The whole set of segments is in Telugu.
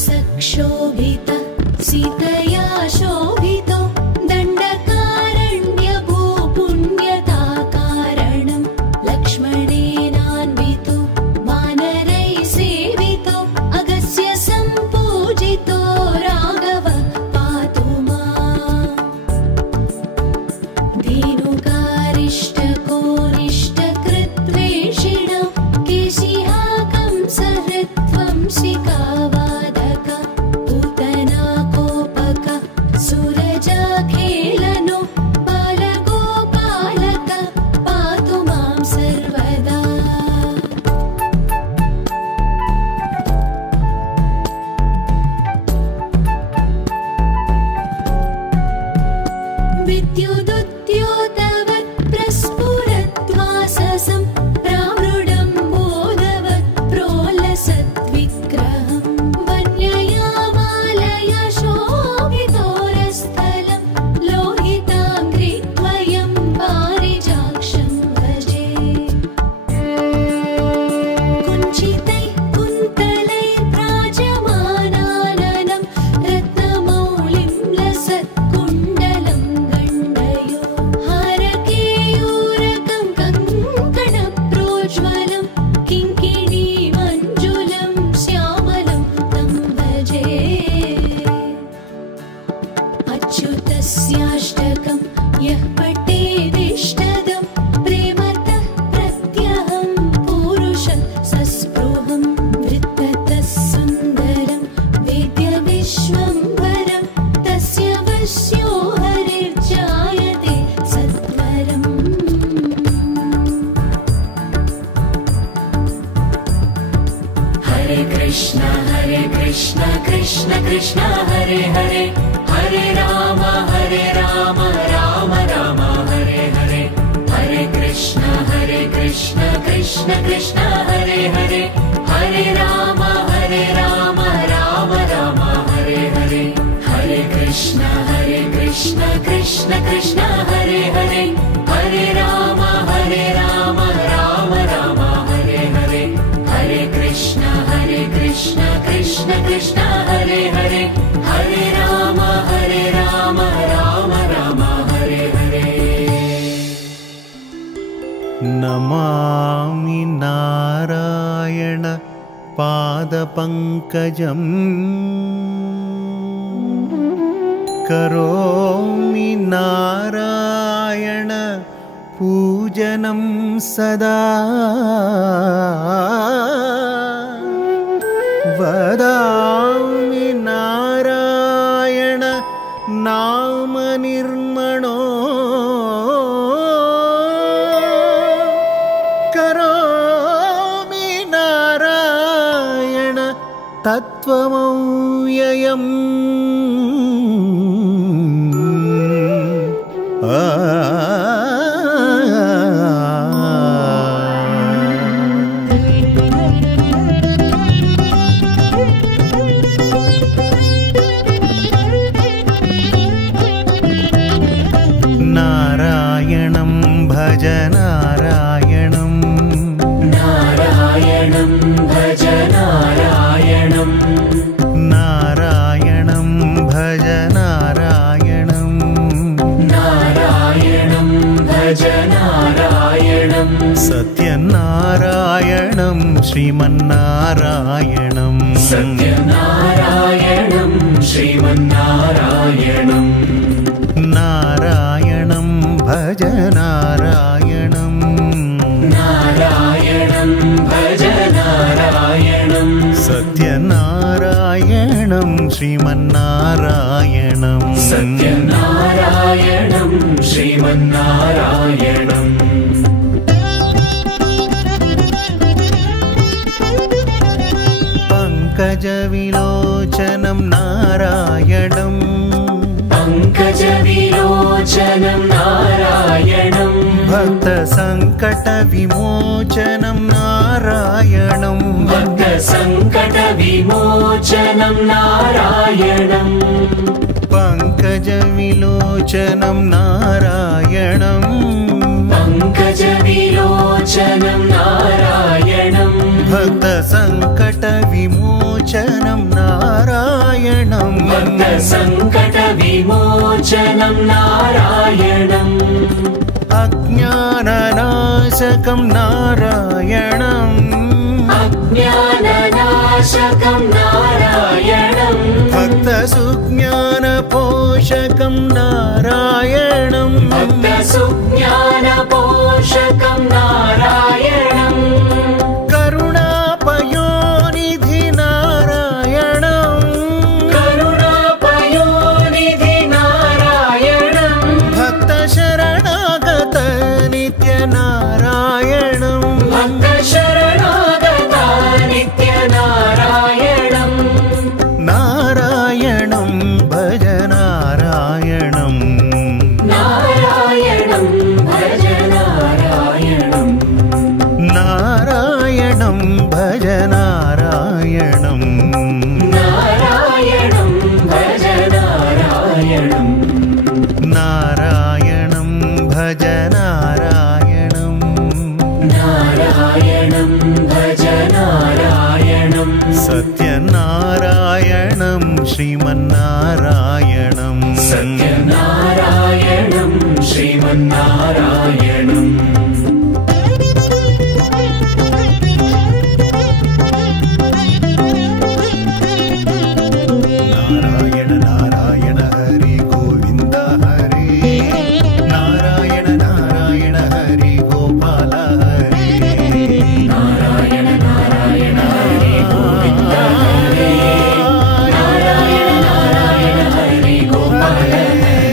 राक्षसक्षोभित सीतया शोभितो दण्डकारण्यभू पुण्यताकारणं लक्ष्मणेनान्वितो वानरैः सेवितो अगस्त्य सम्पूजितो राघवः पातु माम् धेनुकारिष्टकोनिष्टकृत्वेषिणो केशिहा कंसहृद्वंशिका विद्युदुद्योतवत् प्रस्फुरद्वाससं प्रामृडं बोधवत् प्रोलसद्विग्रहं वन्ययामालया शोभितोरस्थलं लोहिताङ्घ्रिद्वयं पारिजाक्षं भजे कुञ्चितैः कुन्तलैर्भ्राजमानाननं रत्नमौलिं लसत्कुण्डलं अच्युतस्याष्टकं यः पठेदिष्टदं प्रेमतः प्रत्यहं पूरुषं सस्पृहं वृत्ततः सुन्दरं वेद्यविश्वम्भरं तस्य वश्यो हरिर्जायते सत्वरम् हरे कृष्ण कृष्ण कृष्ण हरे हरे हरे राम राम राम हरे हरे हरे कृष्ण कृष्ण कृष्ण हरे हरे हरे राम राम राम हरे हरे हरे कृष्ण कृष्ण कृष्ण हरे हरे हरे राम राम राम हरे हरे हरे कृष्ण कृष्ण कृष्ण हरे हरे हरे राम राम राम हरे हरे नमामि नारायण पादपङ्कजं करोमि नारायण पूजनं सदा वदामि नारायण नाम निर्मणो करोमि नारायण तत्त्वमव्ययम् नारायणं भज नारायणं नारायणं भज नारायणं नारायणं भज नारायणं नारायणं भज नारायणं सत्यनारायणं श्रीमन्नारायणं सत्यनारायणं श्रीमन्नारायणं नारायणं भज नारायणं नारायणं भज नारायणं सत्यनारायणं श्रीमन्नारायणं सत्यनारायणं श्रीमन्नारायणं पङ्कजविलोचनं नारायणं पङ्कजविलोचनं नारायणं भक्तसङ्कटविमोचनं नारायणं भक्तसङ्कटविमोचनं नारायणं पङ्कजविलोचनं नारायणं पङ्कजविलोचनं नारायणं भक्तसङ्कटविमोचनं नारायणं भक्तसङ्कटविमोचनं नारायणम् अज्ञाननाशकं नारायणम् अज्ञाननाशकं नारायणं भक्तसुज्ञानपोषकं नारायणं भक्तसुज्ञानपोषकं नारायणं करुणापयोनिधि नारायणं करुणापयोनिधि नारायणं भक्तशरणागत नित्यनारायणं भक्तशरणागता नित्यनारायणं नारायणं भज नारायणं नारायणं भज नारायणं नारायणं भज नारायणं नारायणं भज नारायणं नारायणं भज नारायणं नारायणं भज नारायणं सत्यनारायणं श्रीमन्नारायणं सत्यनारायणं श्रीमन्नारायणं नारायण नारायण हरि गोविन्द हरि नारायण नारायण हरि गोपाल हरि नारायण नारायण हरि गोविन्द हरे नारायण नारायण हरि गोपाल हरे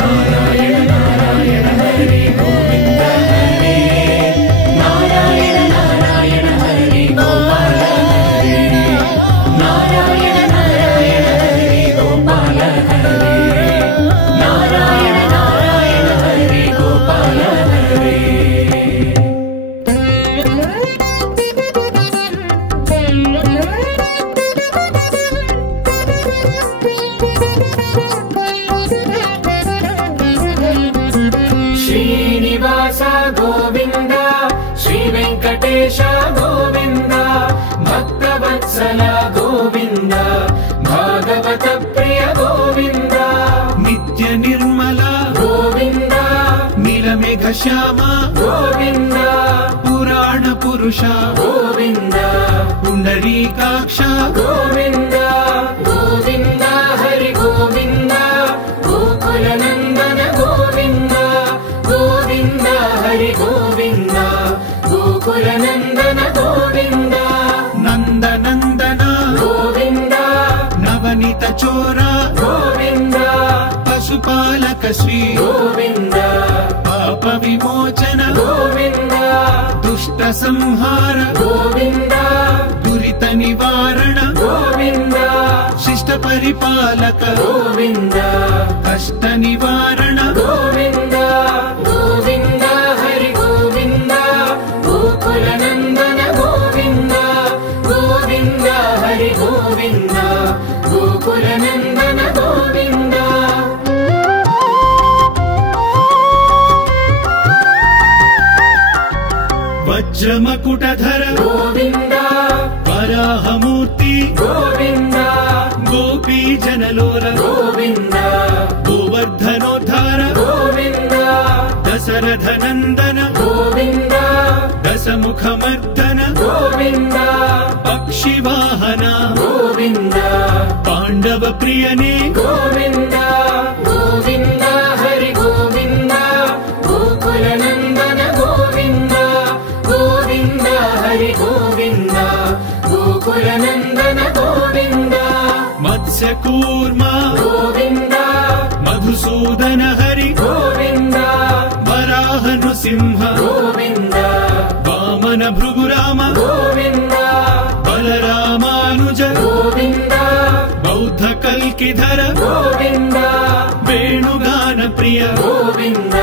नारायण नारायण हरि गोविन्द हरे नारायण नारायण हरि गोपाल हरे नारायण नारायण हरि गोपाल हरे नारायण नारायण हरि गोपाल हरे श्रीनिवास गोविन्द श्रीवेङ्कटेश गोविन्द भक्तवत्सल गोविन्द भागवत प्रिय गोविन्द नित्य निर्मल गोविन्द नीलमेघ श्याम गोविन्द पुराण पुरुष गोविन्द पुण्डरीकाक्ष गोविन्द गोविन्द हरि गोविन्द गोकुलनन्दन गोविन्द गोविन्द हरि गोविन्द गोकुलनन्दन गोविन्द नन्द नन्द పతిత చోరా గోవింద పశుపాలక శ్రీ గోవింద పాప విమోచన గోవింద దుష్ట సంహార గోవింద దురిత నివారణ గోవింద శిష్ట పరిపాలక గోవింద కష్ట నివారణ గోవింద గోవింద హరి గోవింద గోకుల నందన గోవింద గోవింద హరి గోవింద గోకుల నందన గోవింద వజ్రమకుటధర గోవింద వరాహమూర్తి గోవింద గోపీ జనలోల గోవింద గోవర్ధనోద్ధార గోవింద దశరథ నందన గోవింద దశముఖమర్దన గోవింద పక్షివాహన గోవింద పాండవ ప్రియనే గోవింద గోవింద హరి గోవింద గోకుల నందన గోవింద గోవింద హరి గోవింద గోకుల నందన గోవింద మత్స్యకూర్మ గోవింద మధుసూదన హరి గోవింద వరాహ నృసింహ గోవింద వామన భృగురామ గోవింద బలరామానుజ గోవింద బౌద్ధ కల్కిధర గోవింద వేణుగాన ప్రియ గోవింద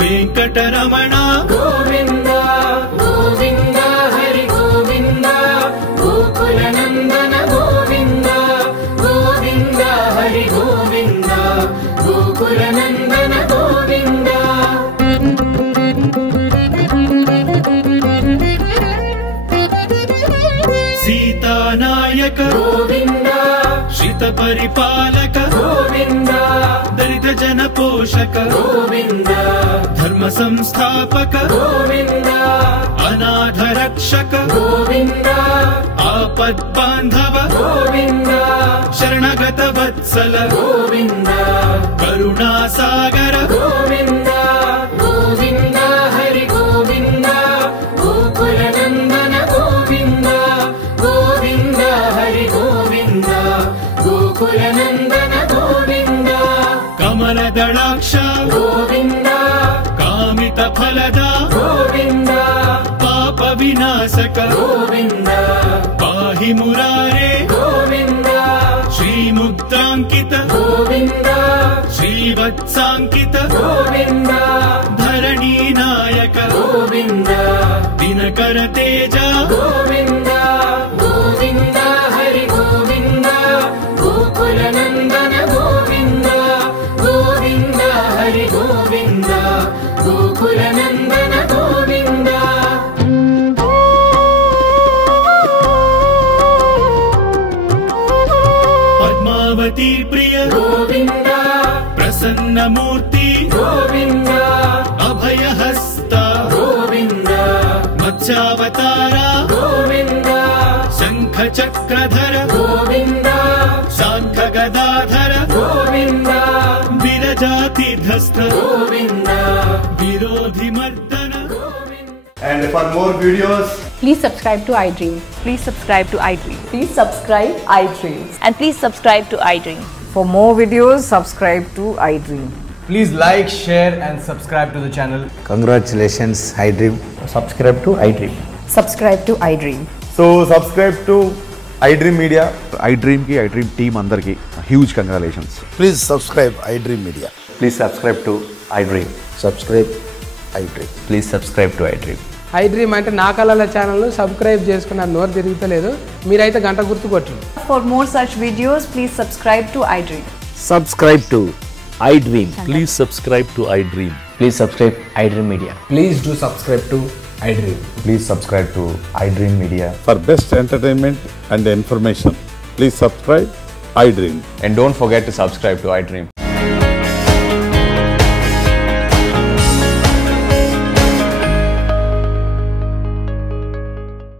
వెంకటరమణ గోవింద గోవింద హరి గోవింద గోకుల నందన గోవింద గోవింద హరి గోవింద గోకుల నందన గోవింద సీతానాయక గోవింద శ్రిత పరిపాలక గోవింద దళిత జన పోషక గోవింద ధర్మ సంస్థాపక గోవింద అనాథ రక్షక గోవింద ఆపద్ బాంధవ గోవింద శరణగత వత్సల గోవింద కరుణాసాగర గోవింద గోవింద హరి గోవింద గోకుల నందన గోవింద గోవింద హరి గోవింద గోకుల నందన గోవింద కమలదళాక్ష గోవింద కామిత ఫలద గోవింద పాప వినాశక గోవింద పాహి మురారే గోవింద శ్రీముద్రాంకిత గోవింద శ్రీవత్సాంకిత గోవింద ధరణీ నాయక గోవింద దినకర తేజ గోవింద గోవింద హరి గోవింద గోకుల నందన గోవింద గోవింద హరి గోవింద గోకుల నందన గోవింద పద్మావతి ప్రియ గోవింద ప్రసన్నమూర్తి గోవింద అభయహస్త గోవింద మత్స్యావతార గోవింద శంఖ చక్రధర గోవింద శాంఖ గదాధర గోవింద విరజాతిధస్థ గోవింద విరోధి మర్దన. And for more videos, Please subscribe to iDream. Please subscribe to iDream. Please subscribe iDream. And please subscribe to iDream. For more videos, subscribe to iDream. Please like, share and subscribe to the channel. Congratulations, iDream. Subscribe to iDream. Subscribe to iDream. so subscribe to iDream Media. iDream ki iDream team అందరికి huge congratulations. Please subscribe iDream Media. Please subscribe to iDream. Subscribe iDream. Please subscribe to iDream. iDream అంటే నా కళల ఛానల్ను సబ్స్క్రైబ్ చేసుకున్న నోరు తిరుగుతలేదు మీరైతే గంట గుర్తు కొట్టండి. For more such videos, please subscribe to iDream. Subscribe to iDream. Please subscribe to iDream. Please subscribe iDream Media. Please do subscribe to iDream. Please subscribe to iDream Media. For best entertainment and information, please subscribe iDream. And don't forget to subscribe to iDream.